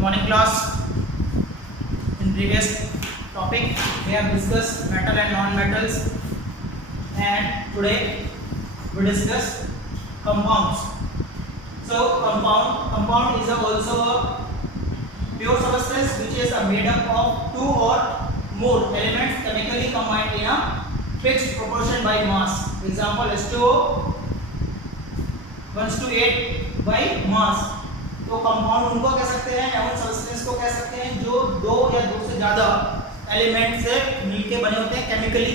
morning class. In previous topic we have discussed metal and non-metals, and today we discuss compounds. So compound is also a pure substance which is made up of two or more elements chemically combined in a fixed proportion by mass. Example H2O 1:8 by mass. तो compound उनको कह सकते हैं या उन substance को कह सकते हैं जो दो या दो से ज्यादा एलिमेंट से मिलके बने होते हैं केमिकली,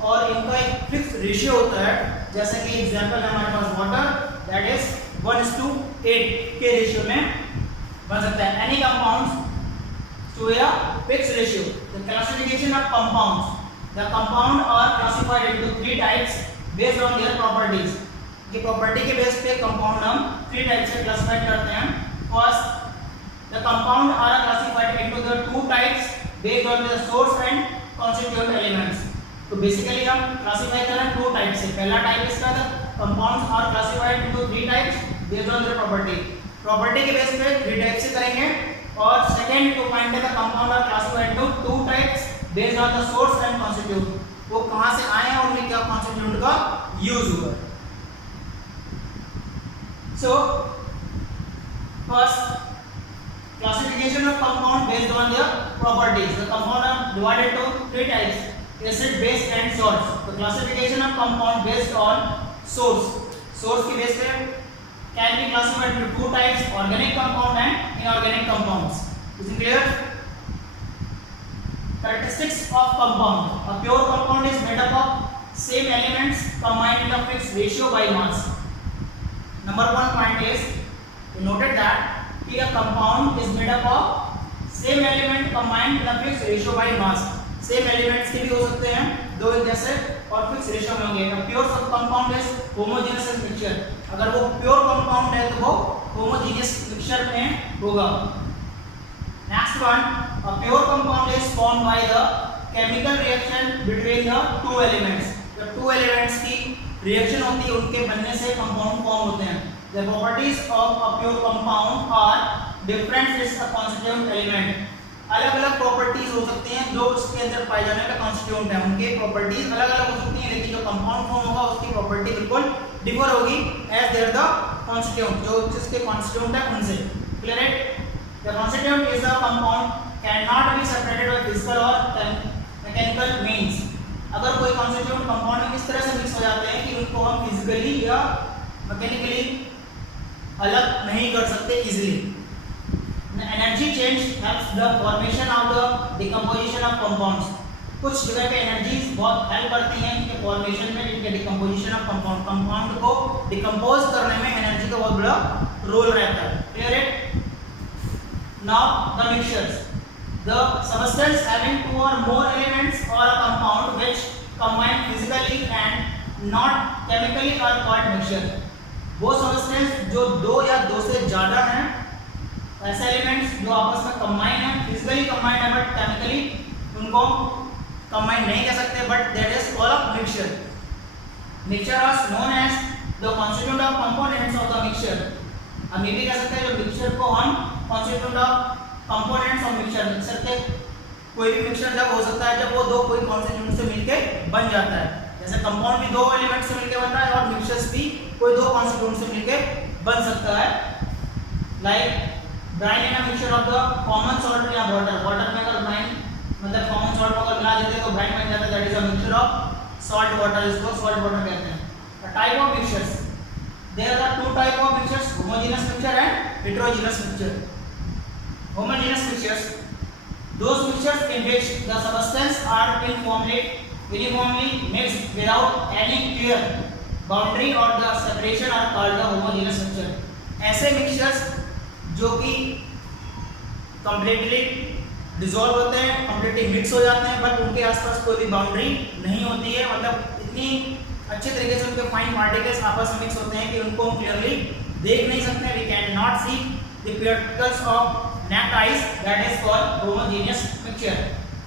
और इनका एक फिक्स रेशियो होता है. जैसे कि एग्जांपल है हमारे पास वाटर, दैट इज 1:8 के रेशियो में बन सकता है. Any compounds to a fix ratio. The classification of compounds. The compound are classified into three types based on their properties. की प्रॉपर्टी के बेस पे कंपाउंड हम थ्री टाइप से क्लासिफाइड करते हैं. First, the compound are classified into the two types based on their source and constituent elements. तो basically हम classify कर रहे हैं two types से. पहला type इसका था compounds are classified into three types based on their property. Property के बेस पे three types से करेंगे. और second to find the compound are classified into two types based on the source and constituent. वो कहाँ से आए हैं और उनमें क्या constituent का use हुआ है. So first, classification of compound based on their properties. The compound are divided into three types: acid, base, and salts. The classification of compound based on source. Source की base पे can be classified into two types: organic compound and inorganic compounds. Is it clear? Characteristics of compound. A pure compound is made up of same elements combined in a fixed ratio by mass. Number one point is you noted that a compound is made up of same element combined in a fixed ratio by mass. Same elements के भी हो सकते हैं दो एक जैसे और fix ratio में होंगे. प्योर सब कंपाउंड इज होमोजेनियस मिक्सचर. अगर वो प्योर कंपाउंड है तो वो होमोजेनियस मिक्सचर में होगा. Next one, a pure compound is formed by the chemical reaction between the two elements. जब two elements की रिएक्शन होती है उनके बनने से कंपाउंड फॉर्म होते हैं. The properties of a pure compound are different is a constituent element. अलग-अलग प्रॉपर्टीज हो सकती हैं जो उसके अंदर पाए जाने का कॉन्स्टिट्यूएंट है. उनके प्रॉपर्टीज अलग-अलग हो सकती हैं, लेकिन जो कंपाउंड फॉर्म होगा उसकी प्रॉपर्टी बिल्कुल डिफर होगी एज देयर द कॉन्स्टिट्यूएंट. जो जिसके कॉन्स्टिट्यूएंट है उनसे. क्लियर है? The constituent is a compound cannot be separated by physical or mechanical means. अगर कोई कॉन्स्टिट्यूएंट कंपाउंड में इस तरह से मिक्स हो जाते हैं कि उनको हम फिजिकली या मैकेनिकली अलग नहीं कर सकते easily. Energy change helps the formation of the decomposition of compounds. कुछ जगह पे एनर्जीज बहुत हेल्प करती हैं इनके फॉर्मेशन में, इनके डिकम्पोजिशन ऑफ कंपाउंड. कंपाउंड को डिकम्पोज करने में एनर्जी का बहुत बड़ा रोल रहता है. क्लियर है? Now the mixtures. The substance having two or more elements or a compound which combine physically and not chemically are called mixture. वो सब्सटेंस जो दो या दो से ज्यादा हैं, ऐसे एलिमेंट्स जो आपस में कंबाइन है, फिजिकली कंबाइन है बट केमिकली उनको कंबाइन नहीं कह सकते, but that is called a mixture. Mixture are known as the constituent of components of the mixture. हम ये भी कह सकते हैं जो मिक्सचर को हम constituent of components of mixture. Mixture के कोई भी मिक्सचर जब हो सकता है जब वो दो कोई कॉन्स्टिट्यूएंट से मिलके बन जाता है. जैसे कंपाउंड भी दो एलिमेंट से मिलके बन रहा है और मिक्सचर्स भी कोई दो कॉन्स्टिट्यूएंट से मिलके बन सकता है. Like brine in a mixture of the common salt या वाटर. वाटर में अगर ब्राइन मतलब कॉमन सॉल्ट को अगर मिला देते हैं तो ब्राइन बन जाता है. That is a mixture of salt water. इसको सॉल्ट वाटर कहते हैं. A type of mixtures. There are two type of mixtures, homogeneous mixture and heterogeneous mixture. Homogeneous mixtures, those mixtures in which the substance are uniformly mixed without any clear boundary or the separation are called the homogeneous mixture. ऐसे mixtures जो कि completely dissolve होते हैं, completely mix हो जाते हैं, but उनके आसपास कोई भी बाउंड्री नहीं होती है. मतलब इतनी अच्छे तरीके से उनके फाइन पार्टिकल्स आपस में मिक्स होते हैं कि उनको हम क्लियरली देख नहीं सकते. We cannot see the particles of naked eyes. That is called homogeneous mixture.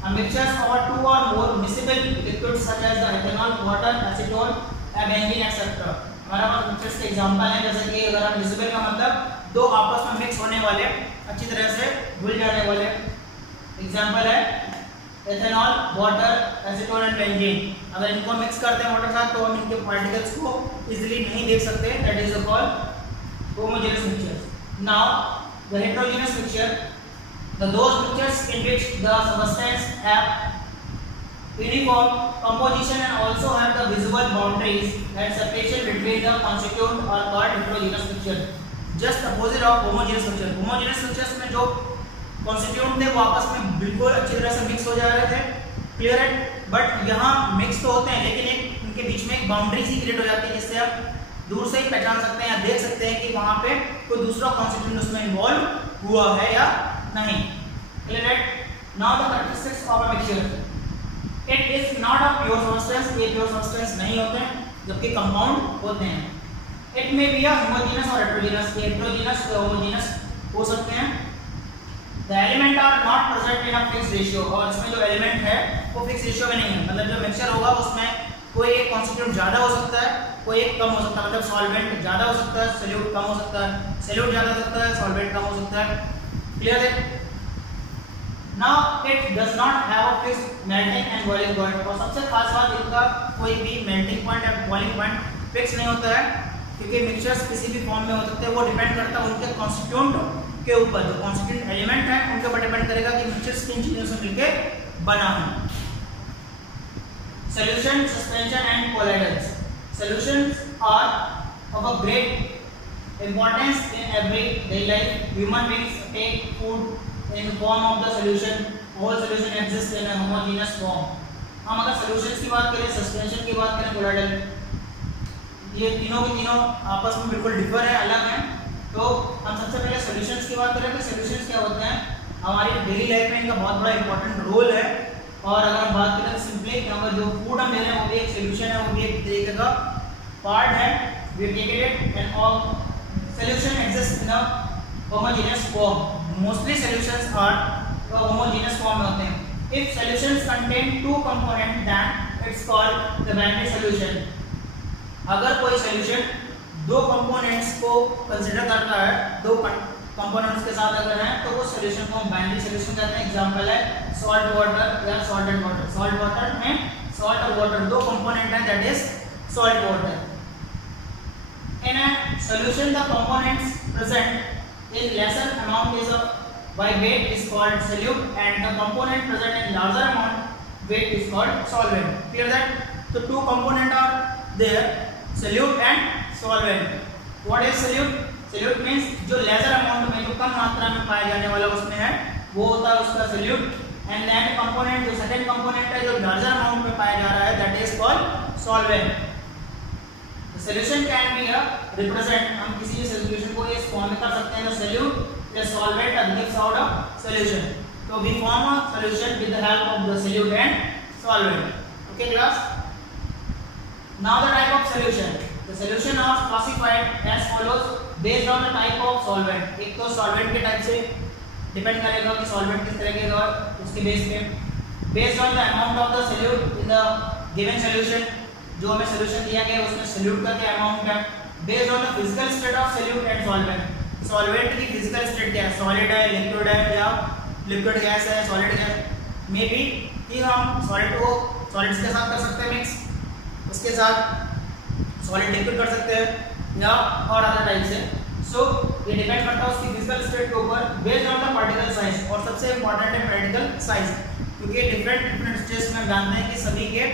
A mixture of two or more miscible liquids such as the ethanol, water, acetone, benzene, etc. हमारा पास mixtures के example है. जैसे कि अगर हम miscible का मतलब दो आपस में मिक्स होने वाले अच्छी तरह से घुल जाने वाले। एग्जाम्पल है ethanol, water, acetone and benzene. अगर इनको मिक्स करते हैं वाटर साथ तो हम इनके पार्टिकल्स को इजीली नहीं देख सकते, that is called homogeneous mixture. Now the heterogeneous mixture, those mixtures in which the substance have uniform composition and also have the visible boundaries and separation between the constituent are called heterogeneous mixture. Just opposite of homogeneous mixture. Homogeneous mixtures में जो constituent थे वो आपस में बिल्कुल अच्छी तरह से मिक्स हो जा रहे थे, क्लियर है। बट यहाँ मिक्स तो होते हैं लेकिन एक उनके बीच में एक बाउंड्री सी क्रिएट हो जाती है जिससे आप दूर से ही पहचान सकते हैं या देख सकते हैं कि वहाँ पे कोई दूसरा कॉन्स्टिट्यूएंट उसमें इन्वॉल्व हुआ है या नहीं, क्लियर है। Now the characteristics of a mixture, it is not a pure substance, ये प्योर सब्सटेंस नहीं होते हैं जबकि कंपाउंड होते हैं। इट में बी होमोजेनस और हेटेरोजेनस, हेटेरोजेनस और होमोजेनस हो सकते हैं। The element are not present in a fix ratio, और इसमें जो एलिमेंट है वो फिक्स रेशियो में नहीं है, मतलब जो मिक्सचर होगा उसमें कोई एक कॉन्स्टिट्यूएंट ज़्यादा हो सकता है, कोई एक कम हो सकता है, मतलब सॉल्वेंट ज़्यादा हो सकता है, सोल्यूट कम हो सकता है, सोल्यूट ज़्यादा हो सकता है, सॉल्वेंट कम हो सकता है, क्लियर है। Now it does not have a fix melting and boiling point, और सबसे खास बात इनका कोई भी मेल्टिंग पॉइंट या बॉइलिंग पॉइंट फिक्स नहीं होता है, क्योंकि मिक्सचर्स किसी भी फॉर्म में हो सकते हैं, वो डिपेंड करता है उनके कॉन्स्टिट्यूएंट के ऊपर। जो कॉन्स्टिट्यूएंट एलिमेंट है उनके ऊपर डिपेंड करेगा कि मिक्सचर्स किन चीजों से मिलके बना है। Solution, suspension and colloidals, solutions are of a great importance in everyday life. Human beings take food in form of the solution, all solution exist in a homogeneous form. हम अगर सॉल्यूशंस की बात करें, सस्पेंशन की बात करें, colloidal, ये तीनों के तीनों आपस में बिल्कुल डिफर है, अलग हैं। तो हम सबसे पहले सॉल्यूशंस की बात करें तो सॉल्यूशंस क्या होते हैं, हमारी डेली लाइफ में इनका बहुत बड़ा इंपॉर्टेंट रोल है। और अगर हम बात करें सिंपली कि अगर जो फूड हम ले रहे हैं वो भी एक सॉल्यूशन है, वो भी एक तरीके का पार्ट है, we take it and all solution exist in a homogeneous form. Mostly solutions are homogeneous form में होते हैं। If solutions contain two component then it's called the binary solution. अगर कोई सॉल्यूशन दो कंपोनेंट्स को कंसीडर करता है, दो कंपोनेंट्स के साथ अगर हैं तो वो सॉल्यूशन को हम बाइनरी सॉल्यूशन कहते हैं। एग्जांपल है सॉल्ट वाटर या salt and water. Salt water में सॉल्ट और वाटर दो कंपोनेंट हैं, that is salt water. In a solution the components present in lesser amount is by weight is called solute and the component present in larger amount weight is called solvent. Clear that? So two component are there, solute and solvent. What is solute? Solute means जो lesser amount में, जो कम मात्रा में पाया जाने वाला उसमें है, वो होता है उसका solute, and that component जो second component है जो larger amount में पाया जा रहा है, that is called solvent. The solution can be a represent, हम किसी solution को इस form में कर सकते हैं, तो solute a solvent and mix out a solution. So we form a solution with the help of the solute and solvent. Okay class? Now the type of solution. The solution are classified as follows based on the type of solvent. एक तो solvent के type से depend करेगा कि solvent किस तरह के और उसके base पे based on the amount of the solute in the given solution, जो हमें solution दिया गया है उसमें solute का क्या amount है, based on the physical state of solute and solvent. Solvent की फिजिकल स्टेट क्या है, सॉलिड है, लिक्विड है या लिक्विड गैस है, सॉलिड गैस में भी कि हम सॉलिड को सॉलिड्स के साथ कर सकते हैं मिक्स, उसके साथ सॉलिड लिक्विड कर सकते हैं या और अदर टाइप से। सो ये डिपेंड करता है उसकी फिजिकल स्टेट के ऊपर based on the particle size. और सबसे इंपॉर्टेंट है पार्टिकल साइज, क्योंकि डिफरेंट स्टेट्स में जानते हैं कि सभी के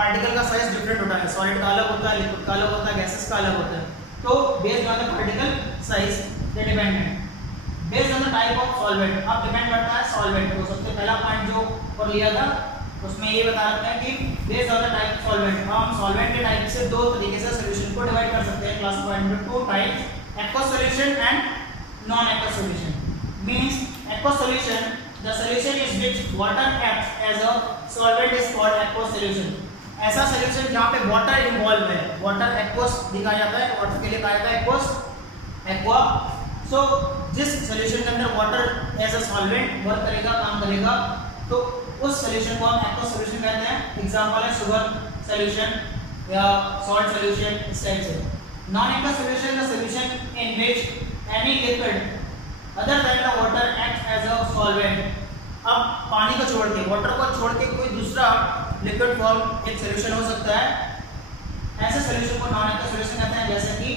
पार्टिकल का साइज डिफरेंट होता है, सॉलिड का अलग होता है, लिक्विड का अलग होता है, गैसेस का अलग होता है। तो based on the particle size dependent based on the type of solvent. अब डिपेंड करता है सॉल्वेंट को, सबसे पहला पॉइंट जो और लिया था उसमें ये बता रखा है कि based on the type of solvent हम सॉल्वेंट के टाइप से दो तरीके से सॉल्यूशन को डिवाइड कर सकते हैं, classified into two types, aqueous solution and non aqueous solution. Means aqueous solution the solution is which water acts as a solvent is called aqueous solution. ऐसा सॉल्यूशन जहां पे वाटर इन्वॉल्व है, water aqueous लिखा जाता है, water के लिए कहा जाता है एक्वस एक्वा। सो जिस सॉल्यूशन के अंदर water as a solvent work करेगा, काम करेगा, तो उस सॉल्यूशन को हम एक्वस सॉल्यूशन कहते हैं। एग्जांपल है शुगर सॉल्यूशन या सॉल्ट सॉल्यूशन, इस टाइप से। Non aqueous solution the solution in which any liquid other than the water acts as a solvent. अब पानी को छोड़ के, वाटर को छोड़ के कोई दूसरा लिक्विड फॉर्म एक सॉल्यूशन हो सकता है। ऐसे सॉल्यूशन को नॉन एक्वस सॉल्यूशन कहते हैं, जैसे कि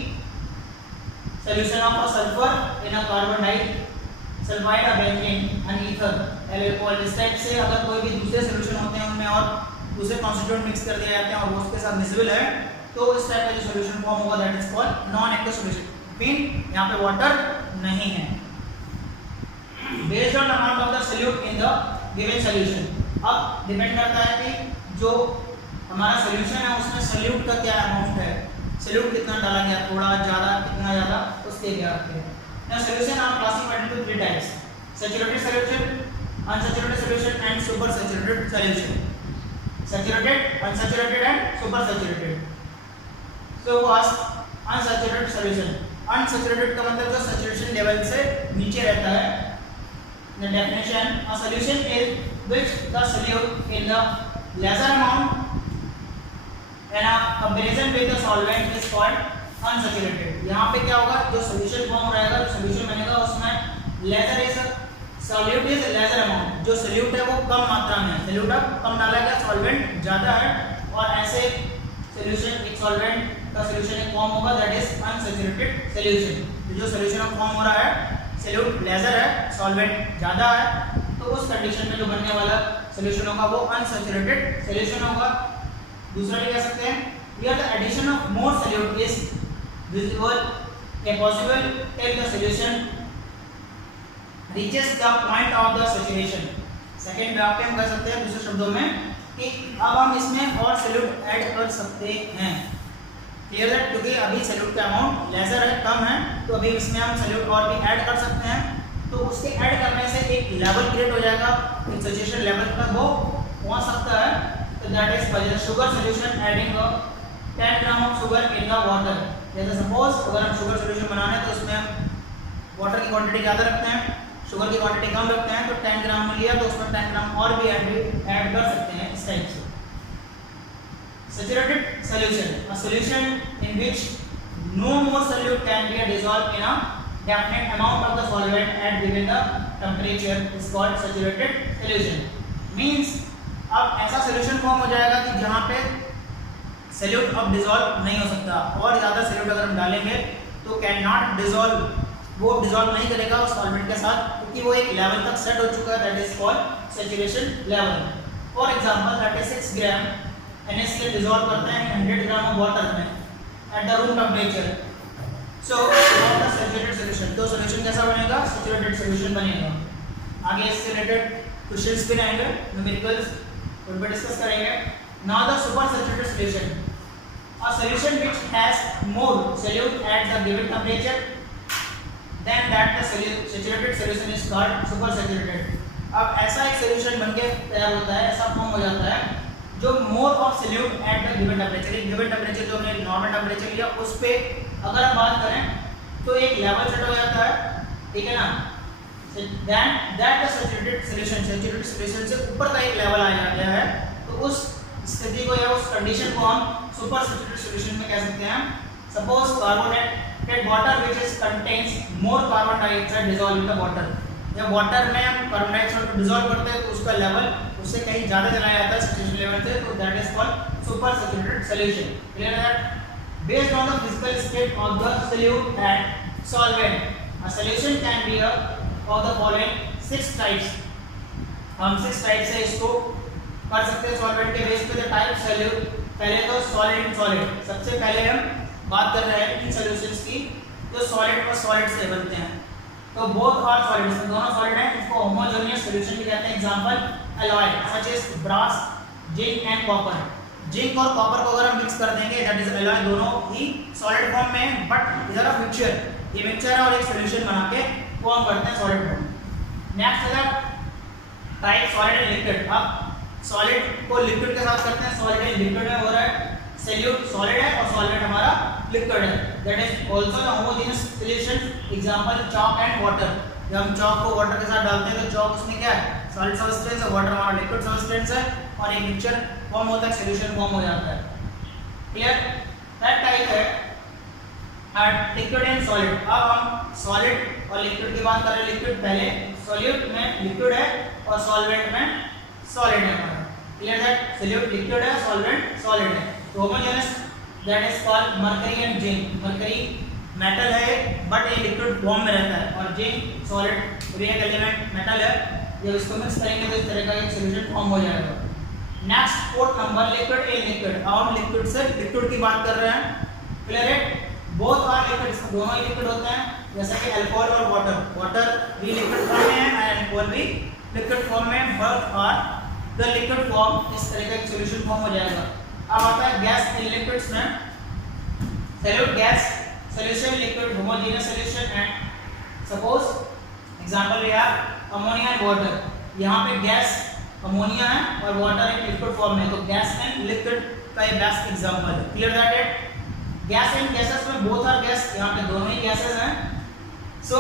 solution of sulphur in a carbon disulphide of benzene and ether alcohol. इस टाइप से अगर कोई भी दूसरे सॉल्यूशन होते हैं उनमें और दूसरे कॉन्स्टिट्यूएंट मिक्स कर दिए जाते हैं और वो उसके साथ मिसबल है, तो इस टाइप का जो सॉल्यूशन फॉर्म होगा that is called non aqueous solution. Mean यहाँ पे वाटर नहीं है। Based on amount of the solute in the given solution. अब डिपेंड करता है कि जो हमारा सॉल्यूशन है उसमें सॉल्यूट का क्या अमाउंट है, सॉल्यूट कितना डाला गया, थोड़ा ज़्यादा कितना ज़्यादा, उसके क्या हैं। Now solution are classified into three types: saturated solution, unsaturated solution and super saturated solution. Saturated, unsaturated and super saturated. So first unsaturated solution. Unsaturated का मतलब जो saturation level से नीचे रहता है। The definition: a solution is which the solute in the lesser amount in a comparison with the solvent is called unsaturated। यहाँ पे क्या होगा, जो solution फॉर्म रहेगा, जो solution बनेगा उसमें lesser is solute is lesser amount, जो सॉल्यूट है वो कम मात्रा में है, सॉल्यूट अब कम डाला गया, सॉल्वेंट ज़्यादा है, और ऐसे सॉल्यूशन एक सॉल्वेंट का सॉल्यूशन एक फॉर्म होगा दैट इज अनसैचुरेटेड सॉल्यूशन। जो सॉल्यूशन अब फॉर्म हो रहा है सॉल्यूट लेजर है, सॉल्वेंट ज़्यादा है, तो उस कंडीशन में जो बनने वाला सॉल्यूशन होगा वो अनसैचुरेटेड सॉल्यूशन होगा। दूसरा भी कह सकते हैं here the addition of more solute is visible a possible till the solution reaches the point of the saturation। Second में आपके हम कह सकते हैं दूसरे शब्दों में कि अब हम इसमें और सॉल्यूट ऐड कर सकते हैं। क्लियर है, क्योंकि अभी सॉल्यूट का अमाउंट लेजर है, कम है, तो अभी इसमें हम सॉल्यूट और भी ऐड कर सकते हैं। तो उसके ऐड करने से एक लेवल क्रिएट हो जाएगा, एक सैचुरेशन लेवल तक वो पहुंच सकता है। तो that is by sugar solution adding 10 gram of sugar in the water. जैसे सपोज अगर हम शुगर सॉल्यूशन बनाना है तो उसमें हम वाटर की क्वांटिटी ज़्यादा रखते हैं, शुगर की क्वांटिटी कम रखते हैं, तो 10 ग्राम में लिया तो उसमें 10 ग्राम और भी ऐड कर सकते हैं इस टाइप से। Saturated solution, a solution in which no more solute can be dissolved in a definite amount of the solvent at given the temperature is called saturated solution। Means अब ऐसा सॉल्यूशन फॉर्म हो जाएगा कि जहाँ पे solute अब dissolve नहीं हो सकता, और ज़्यादा सॉल्यूट अगर हम डालेंगे तो कैन नॉट डिसॉल्व, वो डिसॉल्व नहीं करेगा उस सॉल्वेंट के साथ, क्योंकि वो एक लेवल तक सेट हो चुका है that is called saturation level. For example 36 gram NaCl dissolve करते हैं 100 ग्राम ऑफ वाटर में at the room temperature. So the saturated solution, तो सॉल्यूशन कैसा बनेगा, सैचुरेटेड सॉल्यूशन बनेगा। आगे इससे रिलेटेड क्वेश्चंस भी रहेंगे, न्यूमेरिकल्स उन पर डिस्कस करेंगे। Now the super saturated solution, a solution which has more solute at the given temperature then that the saturated solution is called super saturated। अब ऐसा एक सॉल्यूशन बनके तैयार होता है, ऐसा फॉर्म हो जाता है जो more of solute at the given temperature, एक गिवन टेम्परेचर जो हमने नॉर्मल टेम्परेचर लिया उस पे अगर हम बात करें तो एक लेवल सेट हो जाता है, ठीक है ना। Then that the saturated solution से ऊपर का एक लेवल आ जाता है, तो उस स्थिति को या उस कंडीशन को हम सुपर सैचुरेटेड सॉल्यूशन में कह सकते हैं। Suppose carbonated water which is contains more carbon dioxide dissolve in the water. जब वाटर में हम कार्बन डाइऑक्साइड को डिसॉल्व करते हैं तो उसका लेवल उससे कहीं ज़्यादा चला जाता है सैचुरेशन लेवल से, तो that is called super saturated solution. Clear है that? Based on the physical state of the solute and solvent a solution can be of the following 6 types. हम 6 टाइप से इसको कर सकते हैं सॉल्वेंट के बेस पे। द टाइप सॉल्यूट, पहले तो सॉलिड इन सॉलिड, सबसे पहले हम बात कर रहे हैं इन सॉल्यूशंस की जो सॉलिड और सॉलिड से बनते हैं। तो बोथ आर सॉलिड्स, दोनों सॉलिड हैं, इसको होमोजेनियस सॉल्यूशन भी कहते हैं। Example alloy such as brass, zinc and copper. Zinc और कॉपर को अगर हम मिक्स कर देंगे दैट इज एलॉय, दोनों ही सॉलिड फॉर्म में, बट इधर मिक्सचर, ये मिक्सचर है और एक सॉल्यूशन बना के फॉर्म करते हैं सॉलिड फॉर्म। नेक्स्ट है टाइप सॉलिड एंड लिक्विड। अब सॉलिड को लिक्विड के साथ करते हैं, सॉलिड एंड लिक्विड में हो रहा है, सॉल्यूट सॉलिड है और सॉल्वेंट हमारा लिक्विड है, that is also the homogeneous solution. Example chalk and water. जब हम चॉक को वाटर के साथ डालते हैं तो चॉक उसमें क्या है, सॉलिड सब्सटेंस है, वाटर हमारा लिक्विड सब्सटेंस है, और एक मिक्सचर फॉर्म होता है, सॉल्यूशन फॉर्म हो जाता है। क्लियर? दैट टाइप है लिक्विड एंड सॉलिड। अब हम सॉलिड और लिक्विड की बात करें। लिक्विड पहले, सॉल्यूट में लिक्विड है और सॉल्वेंट में सॉलिड है हमारा। क्लियर दैट सोल्यूट लिक्विड है, सॉल्वेंट सॉलिड है। तो homogeneous that is called mercury and zinc. Mercury metal है बट ये लिक्विड फॉर्म में रहता है और zinc solid react element metal है। जब इसको मिक्स करेंगे तो इस तरह का एक सॉल्यूशन फॉर्म हो जाएगा। Next fourth number liquid in liquid. अब हम लिक्विड से लिक्विड की बात कर रहे हैं। क्लियर है, बोथ आर लिक्विड, इसमें दोनों ही लिक्विड होते हैं, जैसे कि अल्कोहल और वाटर। वाटर भी लिक्विड फॉर्म में है एंड अल्कोहल भी लिक्विड फॉर्म में, both are the liquid form. इस तरह का एक सॉल्यूशन फॉर्म हो जाएगा। अब आता है गैस इन लिक्विड्स में। Solute gas solution liquid homogeneous solution and suppose example we have ammonia and water. यहाँ पे गैस अमोनिया है और वाटर एक लिक्विड फॉर्म में, तो गैस एंड लिक्विड का ये बेस्ट एग्जांपल है। Clear that it gas and gases में बोथ आर गैस, यहाँ पे दोनों ही गैसेस हैं। So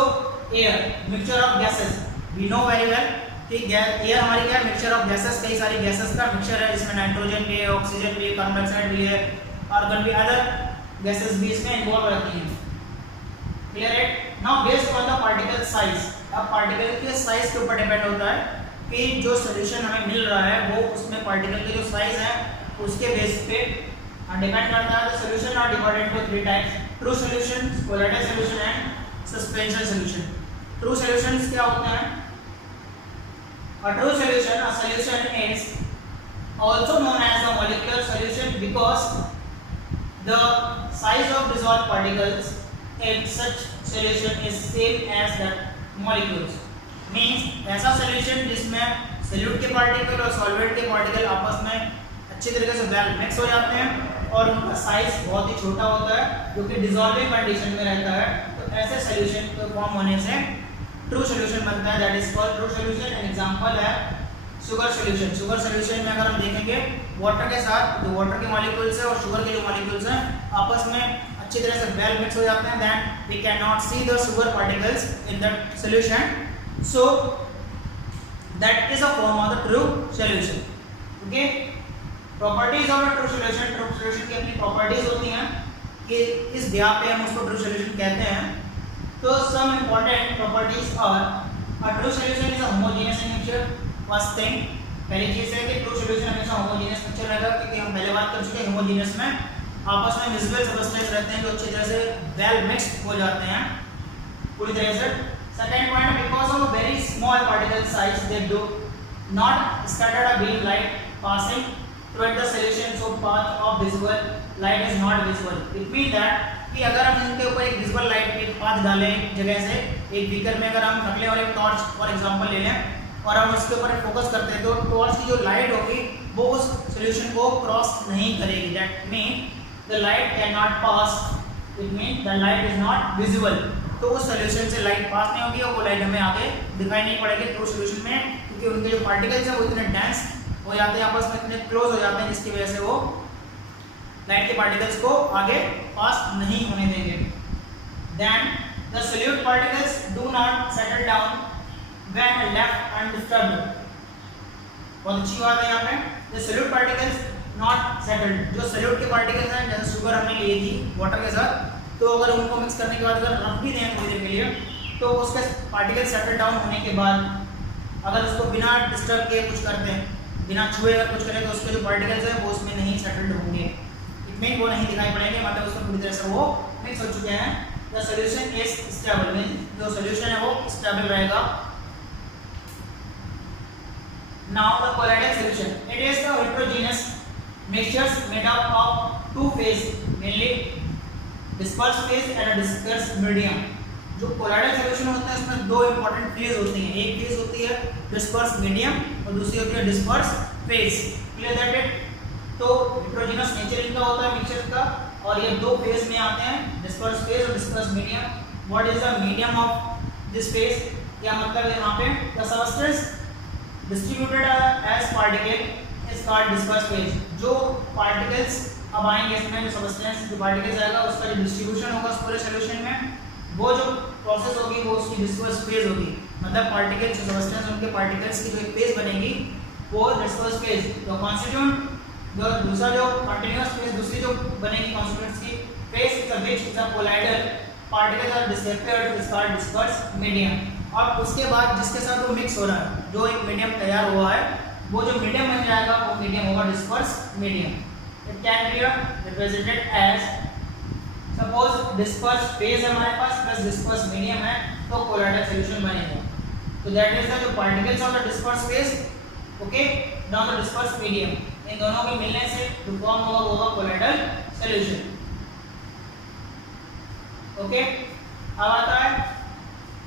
air mixture of gases, we know very well कि एयर हमारी क्या है, मिक्सचर ऑफ गैसेस, कई सारी गैसेस का मिक्सचर है, जिसमें नाइट्रोजन भी है, ऑक्सीजन भी है, कार्बन डाइऑक्साइड भी है, आर्गन भी, अदर गैसेस भी इसमें इन्वॉल्व रहती हैं। क्लियर है। Now based on the particle size, अब पार्टिकल के साइज के ऊपर डिपेंड होता है कि जो सॉल्यूशन हमें मिल रहा है वो उसमें पार्टिकल के जो साइज है उसके बेस पे डिपेंड करता है। The solution are divided into three types: true solution, colloidal solution and suspension solution. True solutions क्या होते हैं? A true solution, a solution is also known as a molecular solution because the size of dissolved particles in such solution is same as the molecules. Means ऐसा solution जिसमें solute के particle और solvent के particle आपस में अच्छी तरीके से वेल मिक्स हो जाते हैं और उनका साइज बहुत ही छोटा होता है जो कि डिसॉल्विंग कंडीशन में रहता है। तो ऐसे सॉल्यूशन को फॉर्म होने से ट्रू सॉल्यूशन बनता है, that is called true solution. An example है शुगर सॉल्यूशन। शुगर सॉल्यूशन में अगर हम देखेंगे वाटर के साथ, जो वाटर के मॉलिक्यूल्स है और शुगर के जो मॉलिक्यूल्स हैं आपस में अच्छी तरह से वेल मिक्स हो जाते हैं, then we can not see the sugar particles in that solution. So that is a form of the true solution. Okay, properties of a true solution. True solution की अपनी प्रॉपर्टीज होती हैं कि इस ब्याह पे हम उसको ट्रू सॉल्यूशन कहते हैं। तो some important properties are a true solution is a homogeneous in nature. First thing, पहली चीज है कि ट्रू सॉल्यूशन हमेशा होमोजेनियस नेचर रहेगा, क्योंकि हम पहले बात कर चुके हैं होमोजेनियस में आपस में मिक्सड सब्सटेंस रहते हैं जो अच्छी तरह से वेल मिक्स्ड हो जाते हैं पूरी तरह से। Second point, because of a very small particle size they do not scatter a beam light passing through the solution, so path of visible light is not visible. It mean that कि अगर हम इनके ऊपर एक visible light के path डालें जगह से, एक बीकर में अगर हम रख लें और एक टॉर्च फॉर एग्जांपल ले लें और हम उसके ऊपर फोकस करते हैं, तो टॉर्च की जो लाइट होगी वो उस सॉल्यूशन को क्रॉस नहीं करेगी। That mean the light can not pass, it mean the light is not visible. तो उस सॉल्यूशन से लाइट पास नहीं होगी और वो लाइट हमें आगे दिखाई नहीं पड़ेगी ट्रू सॉल्यूशन में, क्योंकि उनके जो पार्टिकल्स हैं वो इतने डेंस हो जाते हैं, आपस में इतने क्लोज हो जाते हैं, जिसकी वजह से वो लाइट के पार्टिकल्स को आगे पास नहीं होने देंगे। Then the solute particles do not settle down when left undisturbed. बहुत अच्छी बात है यहाँ पे, the solute particles not settled. जो सोल्यूट के पार्टिकल्स हैं, जैसे शुगर हमने ली थी वाटर के साथ, तो अगर उनको मिक्स करने के बाद अगर रख भी दें थोड़ी देर के लिए, तो उसके पार्टिकल सेटल डाउन होने के बाद अगर उसको बिना डिस्टर्ब किए कुछ करते हैं, बिना छुए अगर कुछ करें, तो उसके जो पार्टिकल्स हैं वो उसमें नहीं सेटल्ड होंगे, इतने वो नहीं दिखाई पड़ेंगे, मतलब उसमें पूरी तरह से वो मिक्स हो चुके हैं। The solution is stable, mean जो सॉल्यूशन है वो स्टेबल रहेगा। Now the colloidal solution, it is the heterogeneous mixtures made up of two phase, mainly disperse phase and a disperse medium. जो कोलाइडल सॉल्यूशन होता है उसमें दो इंपॉर्टेंट फेज होती हैं, एक फेज होती है डिस्पर्स मीडियम और दूसरी होती है disperse phase. Clear that it? तो हेटेरोजेनस नेचर इनका होता है मिक्सचर का, और ये दो फेज में आते हैं, डिस्पर्स फेज और disperse medium. What is the medium of this phase? क्या मतलब है यहाँ पे? The substance distributed as particle is called disperse phase. जो पार्टिकल्स अब आएंगे इसमें, जो सब्सटेंस जो पार्टिकल्स आएगा उसका जो डिस्ट्रीब्यूशन होगा उस पूरे सॉल्यूशन में, वो जो प्रोसेस होगी वो उसकी डिस्पर्स फेज होगी। मतलब पार्टिकल्स जो सब्सटेंस उनके पार्टिकल्स की जो एक फेज बनेगी वो डिस्पर्स फेज। तो कॉन्स्टिट्यूएंट जो दूसरा जो कंटीन्यूअस फेज दूसरी जो बनेगी कॉन्स्टिट्यूएंट्स की phase, is a which is a colloidal particles are dispersed is called disperse medium. और उसके बाद जिसके साथ वो मिक्स हो रहा है, जो एक मीडियम तैयार हुआ है, वो जो मीडियम बन जाएगा वो मीडियम होगा disperse medium. It can be represented as, suppose disperse phase है हमारे पास प्लस डिस्पर्स मीडियम है, तो कोलाइडल सॉल्यूशन बनेगा। तो that is the particles of the disperse phase, okay, down the disperse medium, इन दोनों के मिलने से जो फॉर्म होगा वो होगा कोलाइडल सॉल्यूशन। ओके, अब आता है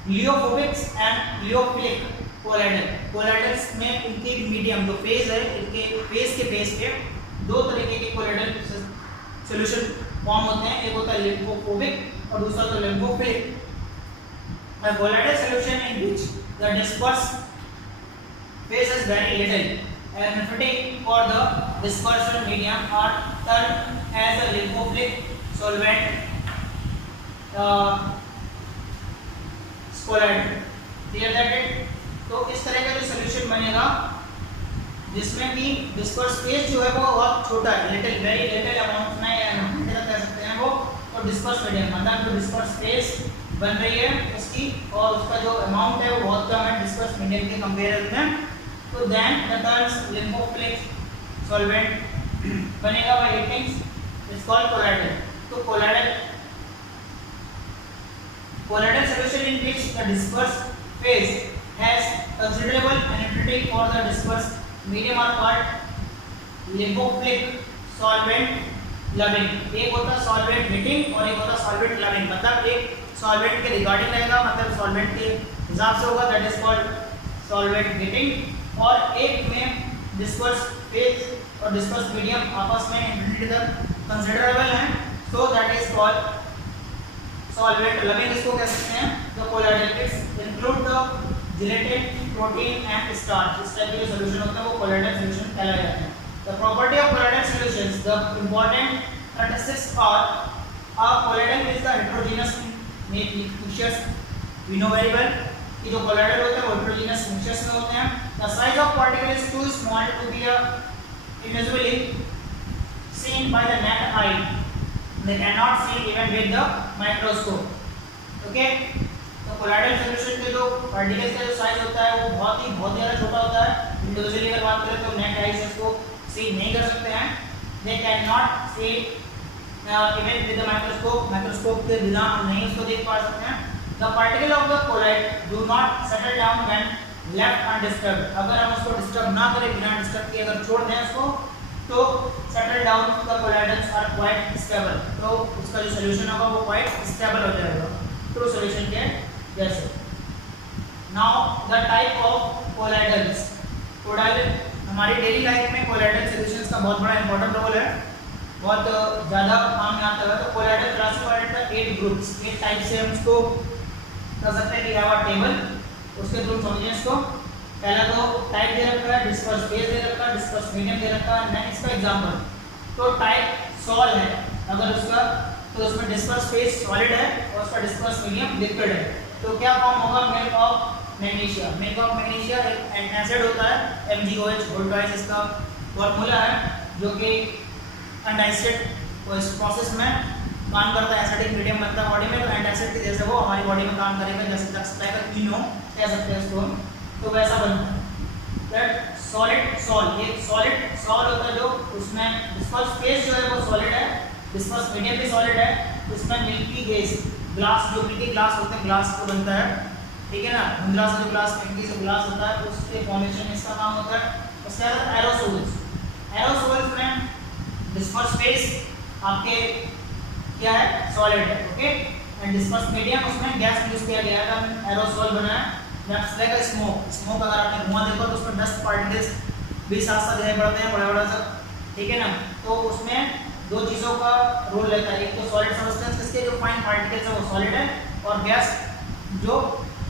लियोफोबिक्स एंड लियोफिलिक कोलाइडल। कोलाइडल्स में इनके मीडियम जो फेज है, इनके फेज के बेस पे दो तरीके के कोलाइडल सॉल्यूशन फॉर्म होते हैं, एक होता है लिम्फोफोबिक और दूसरा होता है लिम्फोफिलिक। A colloidal solution in which the dispersed phase is very little and fitting for the dispersion medium are termed as a lymphophilic solvent colloid. Clear that it? तो इस तरह का जो solution बनेगा जिसमें कि dispersed phase जो है वो बहुत छोटा है, little, very little amount में या कह सकते हैं वो, और dispersed medium मतलब जो dispersed phase बन रही है उसकी और उसका जो अमाउंट है वो बहुत कम है डिस्पर्स मीडियम के कंपैरिजन में, तो then the terms lymphophilic solvent बनेगा by heating, it's called colloidal. तो colloidal solution in which the disperse phase has considerable energy for the disperse medium are called lymphophilic solvent loving. एक होता है solvent heating और एक होता है solvent loving, मतलब एक सॉल्वेंट के रिगार्डिंग रहेगा, मतलब सॉल्वेंट के हिसाब से होगा, that is called solvent heating, और एक में डिस्पर्स फेज और डिस्पर्स मीडियम आपस में कंसीडरेबल हैं, so that is called solvent loving इसको कह सकते हैं। The colloidals include the gelatin, protein and starch, इस टाइप के जो सॉल्यूशन होते हैं वो कोलाइडल सॉल्यूशन कहलाए जाते हैं। The property of colloidal solutions, the important characteristics are a colloidal is the heterogeneous mixtures, we know very well कि जो colloidal होते हैं वो heterogeneous mixtures में होते हैं। The size of particle is too small to be invisibly seen by the naked eye, they cannot see even with the microscope, okay। तो colloidal solution के जो particles का जो size होता है वो बहुत ज़्यादा छोटा होता है, इंडिविजुअली अगर बात करें तो naked eye से इसको see नहीं कर सकते हैं, they cannot see even with the microscope के बिना हम नहीं उसको देख पा सकते हैं। The particle of the colloid do not settle down when left undisturbed, अगर हम उसको डिस्टर्ब ना करें, बिना डिस्टर्ब किए अगर छोड़ दें उसको, तो settle down the colloidals are quite stable, तो उसका जो solution होगा वो quite stable हो जाएगा true solution के जैसे। Now the type of colloidals, colloidal हमारी डेली लाइफ में कोलाइडल सॉल्यूशंस का बहुत बड़ा इंपॉर्टेंट रोल है, बहुत ज़्यादा काम में आता है। तो colloidal classified into 8 groups, 8 type से हम इसको कर सकते हैं कि हमारा टेबल, उसके थ्रू समझें इसको। पहला तो टाइप दे रखा है, डिस्पर्स फेज दे रखा है, डिस्पर्स मीडियम दे रखा है, नेक्स्ट इसका एग्जांपल। तो टाइप सॉल है अगर उसका, तो उसमें डिस्पर्स फेज सॉलिड है और उसका डिस्पर्स मीडियम लिक्विड है, तो क्या फॉर्म होगा, milk of magnesia. Milk of magnesia एक एसिड होता है, MgOH वोल्टाइज इसका फॉर्मूला है, जो कि एंटासिड इस प्रोसेस में काम करता है, एसिडिक मीडियम बनता है बॉडी में, तो एंटासिड की जैसे वो हमारी बॉडी में काम करेगा, जैसे इनो कह सकते हैं इसको, तो वैसा बनता है। दैट सॉलिड सॉल, एक सॉलिड सॉल होता है जो उसमें डिस्पर्स फेज जो है वो सॉलिड है, डिस्पर्स मीडियम भी सॉलिड है, उसमें मिल्की गेज ग्लास, जो मिल्की ग्लास होते हैं, ग्लास को बनता है, ठीक है ना, धुंधला से जो ग्लास, मिट्टी से ग्लास होता है, उसके फॉर्मेशन में इसका काम होता है। उसके बाद एरोसोल्स, एरोसोल्स में डिस्पर्स फेज आपके क्या है, सॉलिड है, ओके, एंड डिस्पर्स मीडियम उसमें गैस यूज किया गया था, एरोसोल बना है। नेक्स्ट लाइक स्मोक, स्मोक अगर आपने धुआं देखा तो उसमें डस्ट पार्टिकल्स भी साथ साथ दिखाई पड़ते हैं, बड़ा सा, ठीक है ना, तो उसमें दो चीज़ों का रोल रहता है, एक तो सॉलिड सब्सटेंस इसके जो फाइन पार्टिकल्स है वो सॉलिड है, और गैस जो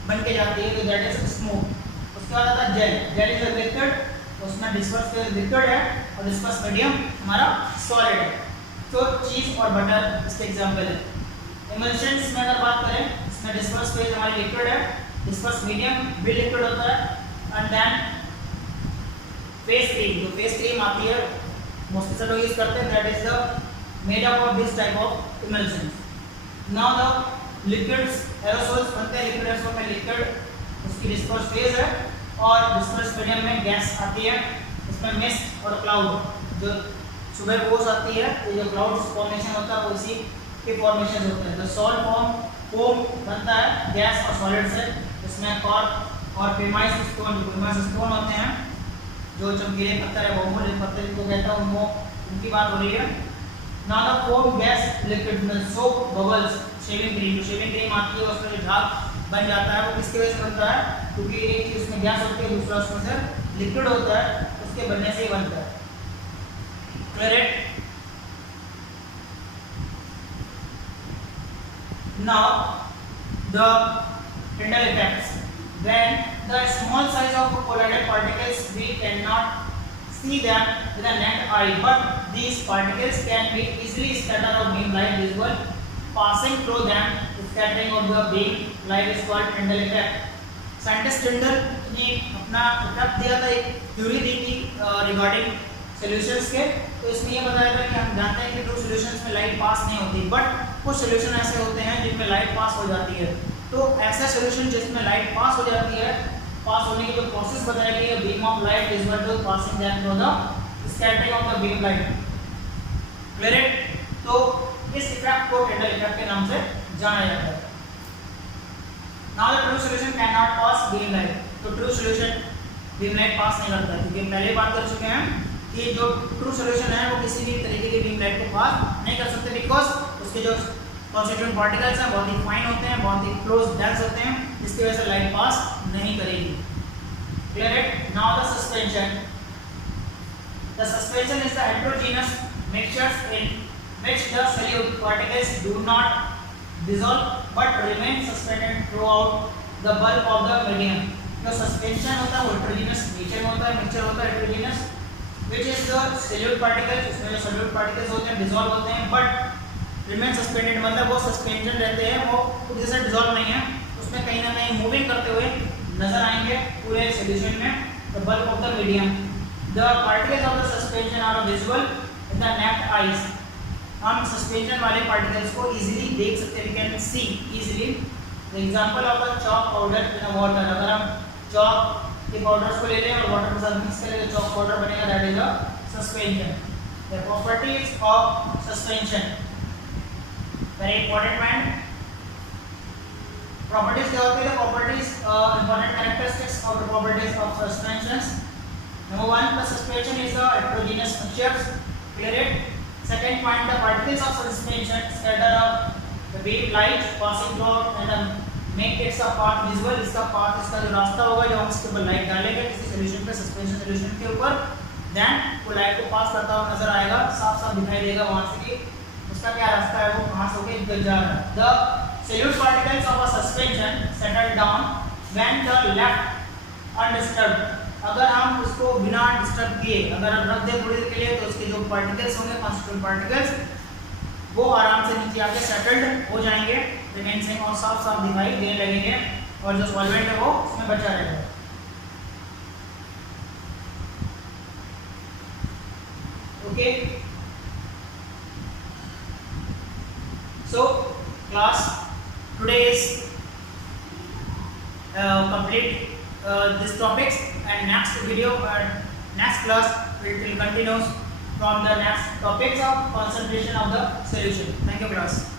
बन के जाती है, तो दैट इज स्मोक। उसके बाद आता है gel, gel is a liquid, उसमें डिस्पर्स फेज लिक्विड है और डिस्पर्स मीडियम हमारा सॉलिड है। तो चीज़ और बटर इसके एग्जांपल है। इमल्शंस में अगर बात करें, इसमें डिस्पर्स फेज हमारी लिक्विड है, डिस्पर्स मीडियम भी लिक्विड होता है, एंड देन फेस क्रीम, जो फेस क्रीम आती है मोस्टली सब लोग यूज करते हैं, that is the made up of this type of emulsions. Now the liquids aerosols बनते हैं, लिक्विड एरोसोल में लिक्विड उसकी डिस्पर्स फेज है, और डिस्पर्स मीडियम में गैस आती है, इसमें मिस्ट और क्लाउड जो सुबह रोज आती है, तो जो क्लाउड्स फॉर्मेशन होता है वो इसी के फॉर्मेशन होते हैं। द सॉल्ट फोम बनता है गैस और सॉलिड से, इसमें कॉर्क और प्रीमाइस स्टोन होते हैं, जो चमकीले पत्थर है, बहुमूल्य पत्थर को कहता है, उनकी बात हो रही है। Now the foam gas liquid में सोप बबल्स शेविंग क्रीम आती है, उसमें जो झाग बन जाता है वो किसकी वजह से बनता है, क्योंकि एक चीज उसमें गैस होती है, दूसरा उसमें से लिक्विड होता है, उसके बनने से ही बनता है। Clear? Now the Tyndall effects. When the small size of collided particles, we cannot see them with the naked eye, but these particles can be easily scattered or beam light visible passing through them. Scattering of the beam light is called Tyndall effect. Scientist टिंडल ने अपना effect दिया था, एक theory दी थी regarding solutions के, तो इसमें ये बताया था कि हम जानते हैं कि ट्रू सॉल्यूशंस में लाइट पास नहीं होती, बट कुछ सॉल्यूशन ऐसे होते हैं जिनमें लाइट पास हो जाती है। तो ऐसा सॉल्यूशन जिसमें लाइट पास हो जाती है, पास होने की जो प्रोसेस बताई गई है, beam of light is equal to passing that through the scattering of the beam light. Clear? तो इस इफेक्ट को टिंडल इफेक्ट के नाम से जाना जाता है। Now the true solution cannot pass beam light. तो true solution beam light पास नहीं करता, क्योंकि पहले बात कर चुके हैं कि जो true solution है वो किसी भी तरीके के beam light को पास नहीं कर सकते, बिकॉज उसके जो constituent particles हैं बहुत ही फाइन होते हैं, बहुत ही close dense होते हैं, जिसकी वजह से लाइट पास नहीं करेगी। Clear it? Now the suspension. The suspension is the heterogeneous mixtures in which the solute particles do not dissolve but remain suspended throughout the bulk of the medium. जो suspension होता है वो heterogeneous nature में होता है, mixture होता है heterogeneous, which is the solute particles, उसमें जो solute particles होते हैं dissolve होते हैं but remain suspended, मतलब वो सस्पेंशन रहते हैं, वो खुद जैसे dissolve नहीं है, उसमें कहीं ना कहीं मूविंग करते हुए नजर आएंगे पूरे सॉल्यूशन में। the bulk of the medium, the particles of the suspension are visible with the naked eyes. हम सस्पेंशन वाले पार्टिकल्स को इजीली देख सकते हैं, we can see easily. The example of the chalk powder in a water. अगर हम chalk के powders को ले लें और वाटर के साथ मिक्स करें तो chalk powder बनेगा, that is a suspension. The properties of suspension, very important point. Properties क्या होती है? The properties, important characteristics of the properties of suspensions. Number one, the suspension is a heterogeneous mixtures. Clear it? Second point, the particles of suspension scatter up the beam light passing through and make its path visible. इसका path, इसका जो रास्ता होगा जो हम इसके ऊपर light डालेंगे किसी सॉल्यूशन पे, सस्पेंशन सॉल्यूशन के ऊपर, देन वो लाइट को पास करता हुआ नजर आएगा, साफ साफ दिखाई देगा वहां से कि उसका क्या रास्ता है, वो कहां से होके निकल जा रहा है। The solute particles of a suspension settle down when the left undisturbed. अगर हम उसको बिना डिस्टर्ब किए अगर हम रख दें थोड़ी देर के लिए, तो उसके जो पार्टिकल्स होंगे कॉन्स्टिट्यूएंट पार्टिकल्स वो आराम से नीचे आके सेटल्ड हो जाएंगे, रिमेनिंग और साफ साफ दिखाई देने लगेंगे, और जो सॉल्वेंट है वो उसमें बचा रहेगा। Okay, so class today is complete this topics, and next video next class will continue from the next topics of concentration of the solution. Thank you class.